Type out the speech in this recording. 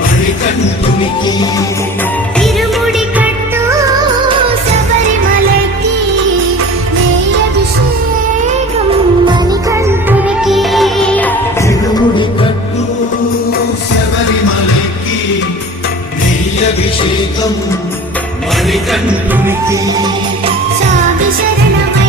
மணிகண்டுனிக்கு இருமுடி கட்டு சபரிமலைக்கு நெய் அபிஷேகம் மணிகண்டுனிக்கு இருமுடி கட்டு சபரிமலைக்கு நெய் அபிஷேகம் மணிகண்டுனிக்கு சாமி சரணம்